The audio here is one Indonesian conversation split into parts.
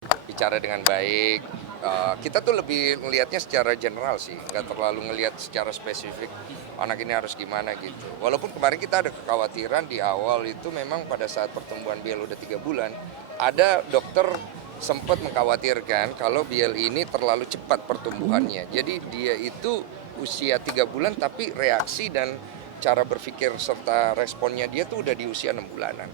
bicara dengan baik. Kita tuh lebih melihatnya secara general sih, nggak terlalu ngelihat secara spesifik anak ini harus gimana gitu. Walaupun kemarin kita ada kekhawatiran di awal itu memang pada saat pertumbuhan Biel udah 3 bulan, ada dokter sempat mengkhawatirkan kalau Biel ini terlalu cepat pertumbuhannya. Jadi dia itu usia 3 bulan tapi reaksi dan cara berpikir serta responnya dia tuh udah di usia 6 bulanan.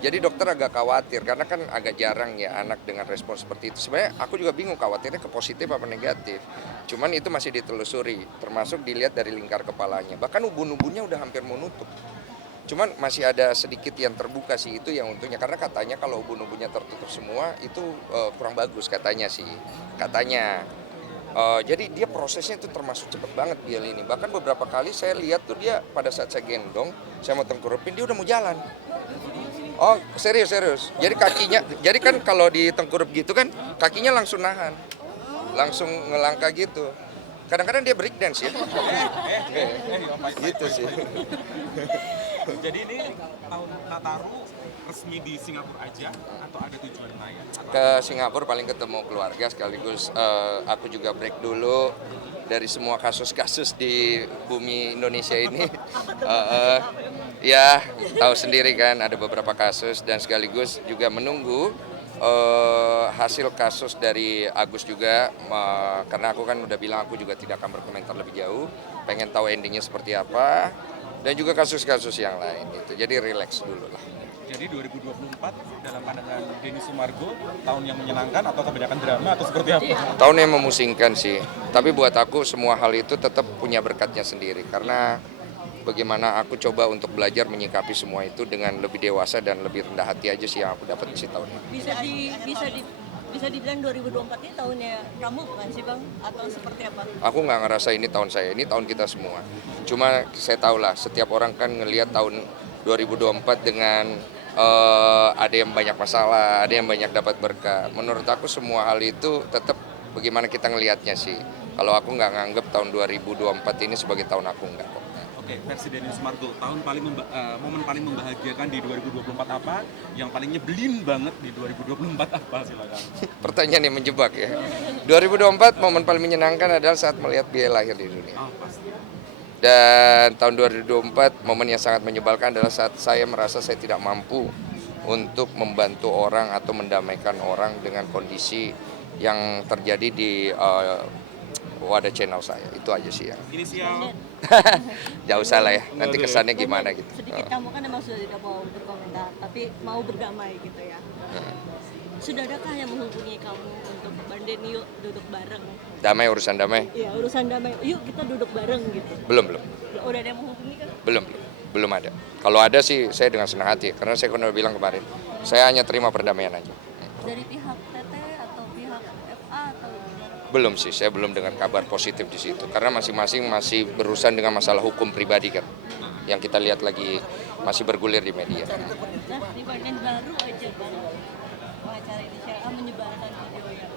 Jadi dokter agak khawatir karena kan agak jarang ya anak dengan respon seperti itu. Sebenarnya aku juga bingung khawatirnya ke positif apa negatif. Cuman itu masih ditelusuri, termasuk dilihat dari lingkar kepalanya. Bahkan ubun-ubunnya udah hampir mau nutup. Cuman masih ada sedikit yang terbuka sih, itu yang untungnya. Karena katanya kalau ubun-ubunnya tertutup semua itu kurang bagus katanya sih. Katanya. Jadi dia prosesnya itu termasuk cepet banget Biel ini. Bahkan beberapa kali saya lihat tuh dia pada saat saya gendong, saya mau tengkurupin dia udah mau jalan. Oh serius. Jadi kakinya, jadi kan kalau di tengkurup gitu kan kakinya langsung nahan, langsung ngelangkah gitu. Kadang-kadang dia break dance ya. Gitu sih. Jadi ini tahun Nataru resmi di Singapura aja atau ada tujuan lain? Ke Singapura paling ketemu keluarga sekaligus aku juga break dulu dari semua kasus-kasus di bumi Indonesia ini. Ya tahu sendiri kan ada beberapa kasus dan sekaligus juga menunggu hasil kasus dari Agus juga, karena aku kan udah bilang aku juga tidak akan berkomentar lebih jauh, pengen tahu endingnya seperti apa dan juga kasus-kasus yang lain gitu. Jadi relax dulu lah. Jadi 2024 dalam pandangan Denny Sumargo tahun yang menyenangkan atau kebanyakan drama atau seperti apa? Tahun yang memusingkan sih, tapi buat aku semua hal itu tetap punya berkatnya sendiri karena bagaimana aku coba untuk belajar menyikapi semua itu dengan lebih dewasa dan lebih rendah hati aja sih yang aku dapat di tahun ini. Bisa dibilang 2024 ini tahunnya kamu bukan sih Bang? Atau seperti apa? Aku nggak ngerasa ini tahun saya, ini tahun kita semua. Cuma saya tahu lah, setiap orang kan ngelihat tahun 2024 dengan ada yang banyak masalah, ada yang banyak dapat berkah. Menurut aku semua hal itu tetap bagaimana kita ngelihatnya sih. Kalau aku nggak nganggep tahun 2024 ini sebagai tahun aku nggak kok. Oke, versi Denny Sumargo, momen paling membahagiakan di 2024 apa? Yang paling nyebelin banget di 2024 apa? Silakan. Pertanyaan yang menjebak ya. 2024 momen paling menyenangkan adalah saat melihat Biel lahir di dunia. Oh, pasti. Dan tahun 2024 momen yang sangat menyebalkan adalah saat saya merasa saya tidak mampu untuk membantu orang atau mendamaikan orang dengan kondisi yang terjadi di wadah channel saya. Itu aja sih ya. Inisial Jauh salah ya, nanti kesannya gimana gitu. Sedikit kamu kan emang sudah tidak mau berkomentar, tapi mau berdamai gitu ya. Sudah adakah yang menghubungi kamu untuk Bang Denny yuk duduk bareng? Damai, urusan damai? Iya urusan damai, yuk kita duduk bareng gitu. Belum. Udah ada yang menghubungi kan? Belum ada. Kalau ada sih saya dengan senang hati, karena saya kan udah bilang kemarin, saya hanya terima perdamaian aja. Dari pihak TT atau pihak FA atau gimana? Belum sih, saya belum dengar kabar positif di situ. Karena masing-masing masih berurusan dengan masalah hukum pribadi kan. Yang kita lihat lagi masih bergulir di media. Nah, di bagian baru aja Bang, pengacara inisial A menyebarkan video yang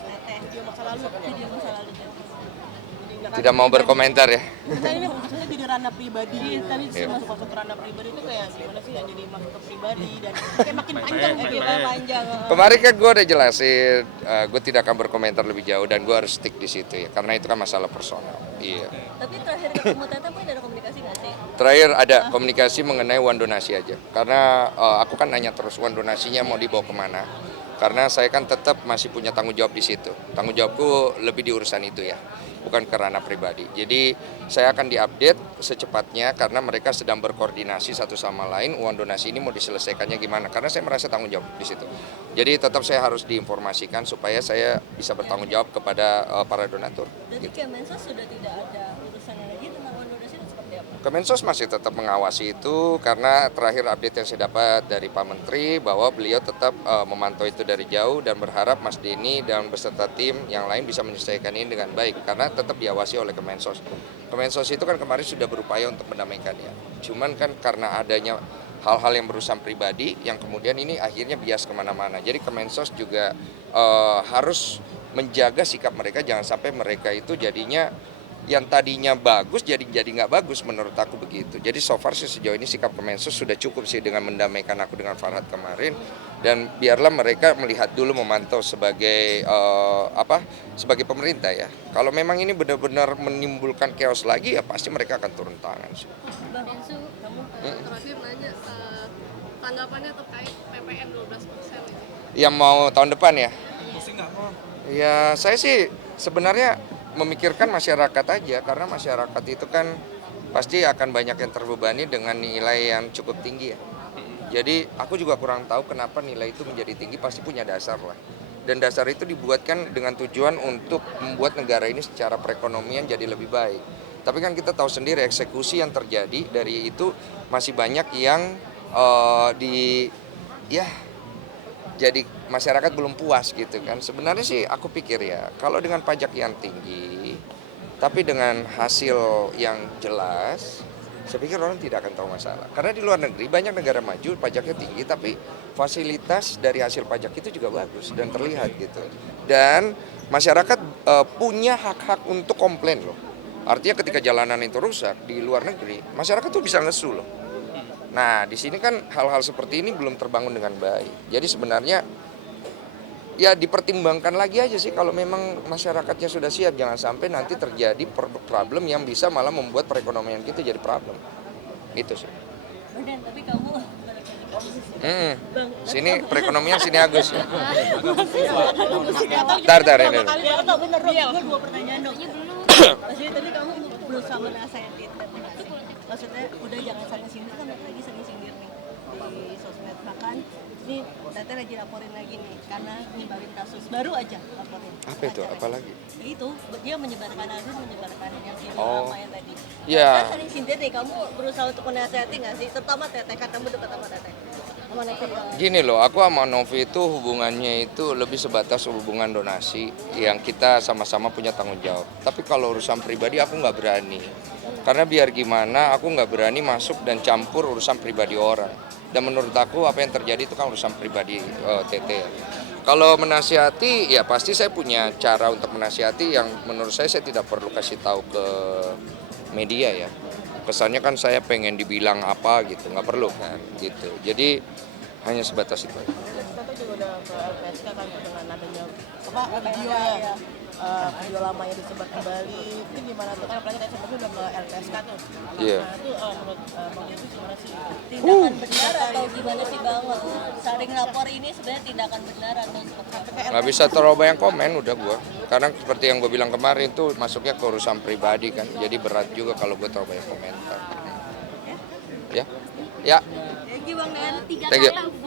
teteh, video masa lalu. Tidak mau berkomentar ya. Kita ini maksudnya jadi ranah pribadi, tapi Iya. masuk ke ranah pribadi itu kayak gimana sih yang jadi masuk ke pribadi dan kayak makin panjang panjang. Kemarin kan gue udah jelasin, gue tidak akan berkomentar lebih jauh dan gue harus stick di situ ya. Karena itu kan masalah personal. Iya. Tapi terakhir ketemu teteh mungkin ada komunikasi nggak sih? Terakhir ada komunikasi mengenai uang donasi aja. Karena aku kan nanya terus uang donasinya mau dibawa kemana. Karena saya kan tetap masih punya tanggung jawab di situ. Tanggung jawabku lebih di urusan itu ya, bukan ke ranah pribadi. Jadi saya akan diupdate secepatnya karena mereka sedang berkoordinasi satu sama lain uang donasi ini mau diselesaikannya gimana. Karena saya merasa tanggung jawab di situ. Jadi tetap saya harus diinformasikan supaya saya bisa bertanggung jawab kepada para donatur. Jadi Kemensos sudah tidak ada urusannya lagi tentang uang donasi itu seperti apa? Kemensos masih tetap mengawasi itu karena terakhir update yang saya dapat dari Pak Menteri bahwa beliau tetap memantau itu dari jauh dan berharap Mas Denny dan beserta tim yang lain bisa menyelesaikan ini dengan baik karena tetap diawasi oleh Kemensos. Kemensos itu kan kemarin sudah berupaya untuk mendamaikannya. Cuman kan karena adanya hal-hal yang berurusan pribadi yang kemudian ini akhirnya bias kemana-mana. Jadi Kemensos juga harus menjaga sikap mereka jangan sampai mereka itu jadinya yang tadinya bagus jadi nggak bagus menurut aku begitu. Jadi so far sih sejauh ini sikap Kemensos sudah cukup sih dengan mendamaikan aku dengan Farhad kemarin Dan biarlah mereka melihat dulu, memantau sebagai sebagai pemerintah ya. Kalau memang ini benar-benar menimbulkan chaos lagi ya pasti mereka akan turun tangan sih. Bang Ensu, kamu Terakhir nanya tanggapannya terkait PPN 12% ini. Yang mau tahun depan ya? Pusing nggak kok? Ya saya sih sebenarnya memikirkan masyarakat aja, karena masyarakat itu kan pasti akan banyak yang terbebani dengan nilai yang cukup tinggi ya. Jadi aku juga kurang tahu kenapa nilai itu menjadi tinggi, pasti punya dasar lah. Dan dasar itu dibuatkan dengan tujuan untuk membuat negara ini secara perekonomian jadi lebih baik. Tapi kan kita tahu sendiri eksekusi yang terjadi dari itu masih banyak yang jadi masyarakat belum puas gitu kan. Sebenarnya sih aku pikir ya, kalau dengan pajak yang tinggi tapi dengan hasil yang jelas, saya pikir orang tidak akan tahu masalah. Karena di luar negeri banyak negara maju pajaknya tinggi tapi fasilitas dari hasil pajak itu juga bagus dan terlihat gitu. Dan masyarakat punya hak-hak untuk komplain loh. Artinya ketika jalanan itu rusak di luar negeri, masyarakat tuh bisa ngesu loh. Nah, di sini kan hal-hal seperti ini belum terbangun dengan baik. Jadi sebenarnya ya dipertimbangkan lagi aja sih, kalau memang masyarakatnya sudah siap, jangan sampai nanti terjadi problem yang bisa malah membuat perekonomian kita jadi problem. Itu sih. Bang Den, tapi kamu balik lagi ke bisnis ya. Bang, Sini perekonomian sini Agus ya. Tar, ini. Atau bener dong, gue 2 pertanyaan dong. Maksudnya tadi kamu berusaha menasehatin TPH. Maksudnya udah jangan saling sindir, kan mereka lagi saling sindir nih di sosmed. Bahkan ini Tete lagi laporin lagi nih karena nyebarin kasus baru aja laporin. Apa itu? Apalagi? Itu dia menyebarkan yang sindir Oh. yang tadi. Iya. Kan saling sindir nih, kamu berusaha untuk menasehati nggak sih? Terutama Tete, kan kamu dekat sama Tete. Sama Tete. Gini loh, aku sama Novi itu hubungannya itu lebih sebatas hubungan donasi yang kita sama-sama punya tanggung jawab. Tapi kalau urusan pribadi aku nggak berani. Karena biar gimana aku nggak berani masuk dan campur urusan pribadi orang. Dan menurut aku apa yang terjadi itu kan urusan pribadi Tete. Kalau menasihati ya pasti saya punya cara untuk menasihati yang menurut saya tidak perlu kasih tahu ke media ya. Kesannya kan saya pengen dibilang apa gitu, nggak perlu kan gitu. Jadi hanya sebatas itu aja. Kita juga udah ke LPSK kan dengan adanya video lama yang disebar kembali. Itu gimana tuh? Kan apalagi tadi sebelumnya udah ke LPSK tuh. Iya. Nah itu menurut Bang Yesus gimana sih? Tindakan benar atau gimana sih Bang? Saling lapor ini sebenarnya tindakan benar atau seperti apa? Nggak bisa terlalu banyak komen udah gua. Karena seperti yang gue bilang kemarin tuh masuknya ke urusan pribadi kan. Jadi berat juga kalau gue terlalu banyak komentar. Ya. Ya. Thank you Bang Den. Thank you.